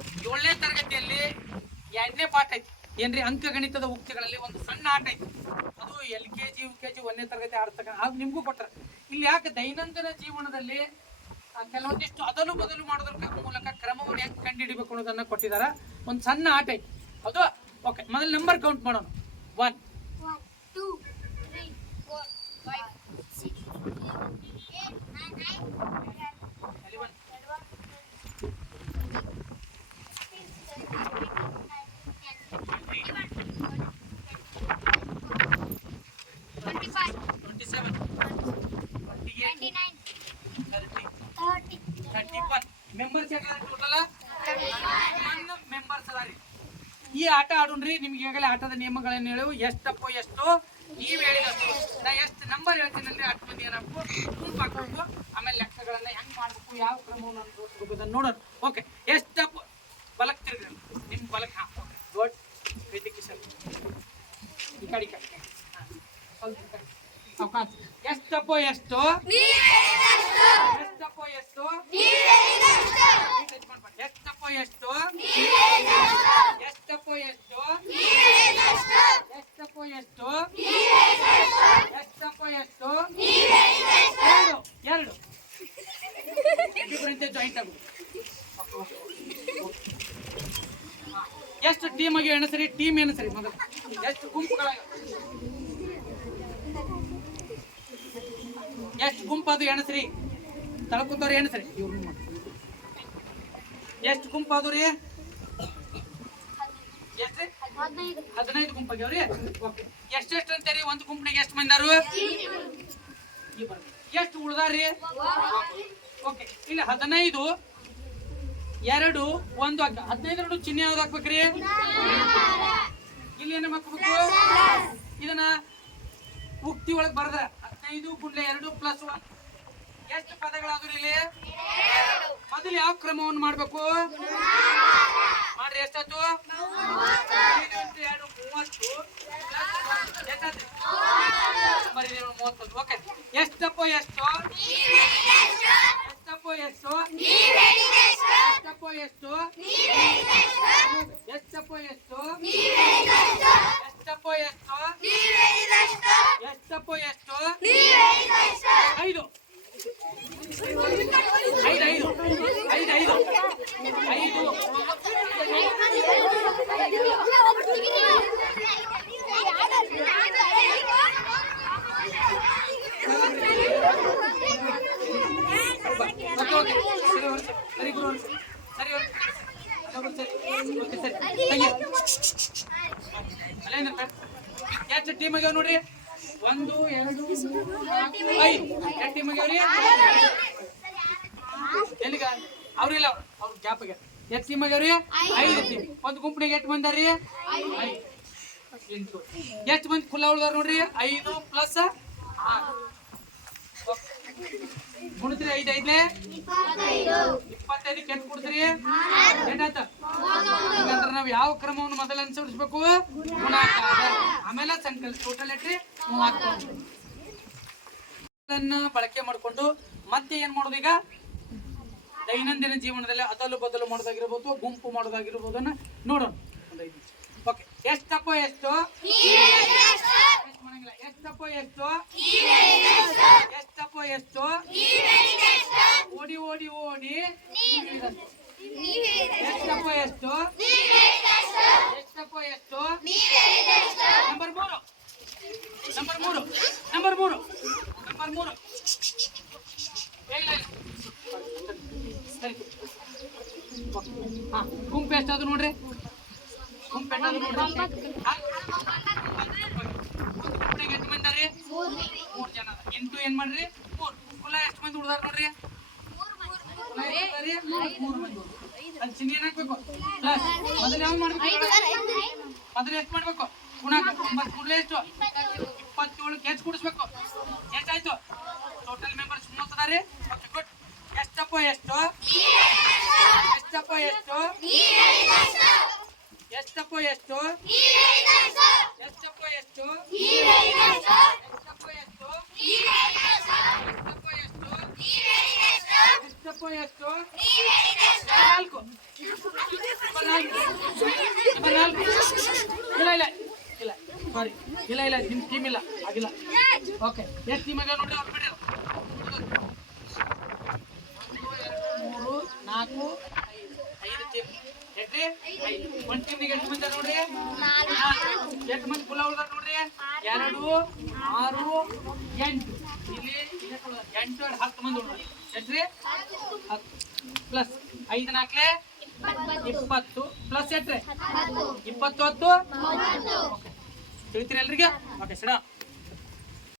7ನೇ ತರಗತಿಯಲ್ಲಿ 2ನೇ ಪಾಠ ಐತಿ ಏನ್ರಿ ಅಂಕಗಣಿತದ ಉಕ್ತಿಗಳಲ್ಲಿ ಒಂದು ಸಣ್ಣ ಆಟ ಐತಿ. ಅದು LKG UKG 1ನೇ ತರಗತಿ ಆಡ್ತಕ್ಕ ಅದು ನಿಮಗೂ ಕೊಟ್ಟರೆ. ಇಲ್ಲಿ ಯಾಕೆ ದೈನಂದಿನ ಜೀವನದಲ್ಲಿ ಕೆಲವೊಂದಿಷ್ಟು ಅದಲು ಬದಲು ಮಾಡೋದ್ರ ಮೂಲಕ ಕ್ರಮವನ್ನು ಹೆಂಗೆ ಕಂಡುಹಿಡಿಬೇಕು ಅನ್ನೋದನ್ನ ಕೊಟ್ಟಿದ್ದಾರೆ. ಒಂದು ಸಣ್ಣ ಆಟ ಐತಿ ಅದು. ಓಕೆ, ಮೊದಲು ನಂಬರ್ ಕೌಂಟ್ ಮಾಡೋಣ. 1 2 3 4 5 6 7 8 ಈ ಆಟ ಆಡೋಣ್ರಿ. ನಿಮ್ಗೆ ಈಗಾಗಲೇ ಆಟದ ನಿಯಮಗಳನ್ನು ಹೇಳುವು. ಎಷ್ಟಪ್ಪೋ ಎಷ್ಟು ನೀವು ಹೇಳಿದಷ್ಟು ನಾ ಎಷ್ಟು ನಂಬರ್ ಹೇಳ್ತೀನಲ್ರಿ 10 ಮಂದಿ ಏನಾಗಬೇಕು ಗುಂಪು ಹಾಕೋಬೇಕು. ಆಮೇಲೆ ಲೆಕ್ಕಗಳನ್ನ ಹೆಂಗ್ ಮಾಡ್ಬೇಕು, ಯಾವ ಕ್ರಮವನ್ನು ಅನುಸರಿಸಬೇಕು ಅದನ್ನು ನೋಡೋಣ. ಓಕೆ, ಎಷ್ಟಪ್ಪ ಬಲಕ್ ತಿರ್ಗಿ ನಿಮ್ ಬಲಕ್ ದೊಡ್ಡ ವೆದಿಕಿಸಲ್ ಈ ಕಡೆ ಎಷ್ಟಪ್ಪೋ ಎಷ್ಟು ಎಷ್ಟಪ್ಪೋ ಎಷ್ಟು ಎಷ್ಟಪ್ಪೋ ಎಷ್ಟು ಎಷ್ಟಪ್ಪೋ ಎಷ್ಟು ಎಷ್ಟಪ್ಪೋ ಎಷ್ಟು ಎಷ್ಟಪ್ಪೋ ಎಷ್ಟು 2 ಜಾಯಿಂಟ್ ಆಗುದು. ಎಷ್ಟು ಟೀಮ್ ಆಗಿ ಎಣಸರಿ, ಟೀಮ್ ಎಣಸರಿ ಮೊದಲು. ಎಷ್ಟು ಗುಂಪುಗಳಾಗ ಎಷ್ಟು ಗುಂಪು ಅದು ಎಣಸ್ರಿ. ತಳ್ಕೊತವ್ರಿ ಎಣಸ್ರಿ. ಎಷ್ಟು ಗುಂಪು ಅದು ರೀ? ಎಷ್ಟ್ರಿ? 15 ಗುಂಪು ಆಗ್ಯಾವ್ರಿ. ಓಕೆ, ಎಷ್ಟೆಷ್ಟು ಅಂತೀರಿ? ಒಂದು ಗುಂಪಿನಾಗ ಎಷ್ಟು ಮಂದಾರು? ಎಷ್ಟು ಉಳ್ದಾರ್ರಿ? ಓಕೆ, ಇಲ್ಲಿ 15 2 1 ಹಾಕ 15 ಚಿಹ್ನೆ ಯಾವ್ದು ಹಾಕ್ಬೇಕ್ರಿ? ಇಲ್ಲಿ ಏನ ಹಾಕ್ಬೇಕು? ಇದನ್ನ ಉಕ್ತಿ ಒಳಗೆ ಬರ್ದ್ರ 15 × 2 + 1 ಎಷ್ಟು ಪದಗಳಾದ್ರು ಇಲ್ಲಿ? ಮೊದಲು ಯಾವ ಕ್ರಮವನ್ನು ಮಾಡ್ಬೇಕು ಮಾಡ್ರಿ. ಎಷ್ಟಾಯ್ತು? 5 × 2 30 30. ಓಕೆ, ಎಷ್ಟಪ್ಪೋ ಎಷ್ಟು ಎಷ್ಟಪ್ಪೋ ಎಷ್ಟು ಎಷ್ಟಪ್ಪೋ ಎಷ್ಟು ಎಷ್ಟಪ್ಪೋ ಎಷ್ಟು ಎಷ್ಟಪ್ಪೋ ಎಷ್ಟು ಎಷ್ಟಪ್ಪೋ ಎಷ್ಟು 5 5 5 5 ಸರಿ ಗುರು ಸರಿ ಎಷ್ಟು ಟೀಮ್ ಆಗ್ಯಾವ ನೋಡ್ರಿ? 1 2 3 4 5 ಎಷ್ಟು ಟೀಮ್ ಆಗ್ಯಾವ್ರಿ? ಎಲ್ಲಿಗ ಅವ್ರಿಲ್ಲ, ಅವ್ರ ಗ್ಯಾಪ್ ಆಗ್ಯಾರ. ಎಷ್ಟು ಟೀಮ್ ಆಗ್ಯಾವ್ರಿ? 5 ಟೀಮ್. ಒಂದು ಗುಂಪಿನಾಗ ಎಷ್ಟು ಮಂದಿ ಅದಾರಿ? 5. ಎಷ್ಟು ಮಂದಿ ಖುಲ್ಲಾ ಉಳ್ದಾರ ನೋಡ್ರಿ? 5 + 6 ಗುಣಿಸ್ರಿ. 5 5 25 ಕೆಟ್ಟು ಕೊಡ್ತೀರಿ. ಏನಾಯ್ತ? ಹಾಗಂದ್ರೆ ನಾವು ಯಾವ ಕ್ರಮವನ್ನು ಮೊದಲು ಅನುಸರಿಸಬೇಕು? ಗುಣಾಕಾರ, ಆಮೇಲೆ ಸಂಕಲ್ಪ. ಟೋಟಲ್ ಎಟ್ರಿ 30. ಬಳಕೆ ಮಾಡಿಕೊಂಡು ಮತ್ತೆ ಏನ್ ಮಾಡೋದು ಈಗ? ದೈನಂದಿನ ಜೀವನದಲ್ಲಿ ಅದಲು ಬದಲು ಮಾಡೋದಾಗಿರ್ಬೋದು, ಗುಂಪು ಮಾಡೋದಾಗಿರ್ಬೋದು ನೋಡೋಣ. ಓಕೆ, ಎಷ್ಟಪ್ಪೋ ಎಷ್ಟು ಎಷ್ಟಪ್ಪೋ ಎಷ್ಟು ಎಷ್ಟಪ್ಪೋ ಎಷ್ಟು ಓಡಿ ಓಡಿ ಓಡಿ ಎಷ್ಟಪ್ಪೋ ಎಷ್ಟು ಎಷ್ಟಪ್ಪೋ ಎಷ್ಟು ನಂಬರ್ 3 ಸರಿ. ಗುಂಪು ಎಷ್ಟಾದ್ರು ನೋಡ್ರಿ? ಗುಂಪು ಎಷ್ಟಾದ್ರು ನೋಡ್ರಿ? ಎಷ್ಟು ಮಂದಿ ಅದಾರಿ? 3 ಜನ. 8 ಏನ್ ಮಾಡ್ರಿ? 3. ಕುಲ ಎಷ್ಟು ಮಂದಿ ಉಳ್ದಾರ ನೋಡ್ರಿ? 3 ಮಂದಿ. ಅಲ್ಲಿ ಚಿಹ್ನೆ ಏನ್ ಹಾಕ್ಬೇಕು? ಪ್ಲಸ್. ಮೊದಲು ಯಾವ ಮಾಡ್ಬೇಕು? ಮೊದಲು ಎಷ್ಟು ಮಾಡ್ಬೇಕು? ಗುಣಾಕ. 9 ಎಷ್ಟು? 27 ಹೆಚ್ಚು ಕೂಡಿಸ್ಬೇಕು. ಎಷ್ಟಾಯ್ತು? ಟೋಟಲ್ ಮೆಂಬರ್ಸ್ 30 ಅದಾರಿ. Okay, good. ಎಷ್ಟಪ್ಪ ಎಷ್ಟು ಎಷ್ಟಪ್ಪ ಎಷ್ಟು ಎಷ್ಟಪ್ಪ ಎಷ್ಟು ಎಷ್ಟಪ್ಪ ಎಷ್ಟು ಎಷ್ಟಪ್ಪ ಎಷ್ಟು ಎಷ್ಟಪ್ಪ ಎಷ್ಟು 4 ಇಲ್ಲ ಇಲ್ಲ ಇಲ್ಲ ಸಾರಿ ಇಲ್ಲ ಇಲ್ಲ ನಿಮ್ಮ ಟೀಮ್ ಇಲ್ಲ ಆಗಿಲ್ಲ ಓಕೆ ಎಷ್ಟು ಟೀಮ್ ಆಗ್ಯಾವ ನೋಡ್ರಿ ಅವ್ರು ಬಿಡ್ರಿ 3 4 5 ಟೀಮ್ ಎಷ್ಟ್ರಿ 5 ಒಂದು ಟೀಮಿಗೆ ಎಷ್ಟು ಮಂದಿ ನೋಡ್ರಿ 4 ಎಷ್ಟು ಮಂದಿ ಕುಲ ಉಳ್ದಾರ ನೋಡ್ರಿ 2 6 8 ಇಲ್ಲಿ 8 10 ಮಂದಿ ಉಳ್ದಾರ ಎಷ್ಟ್ರಿ 10 ಪ್ಲಸ್ 5 4 20 ಪ್ಲಸ್ ಎಷ್ಟ್ರಿ 20 10 ತಿಳಿತೀರಿ ಎಲ್ರಿಗೆ ಓಕೆ ಸಡ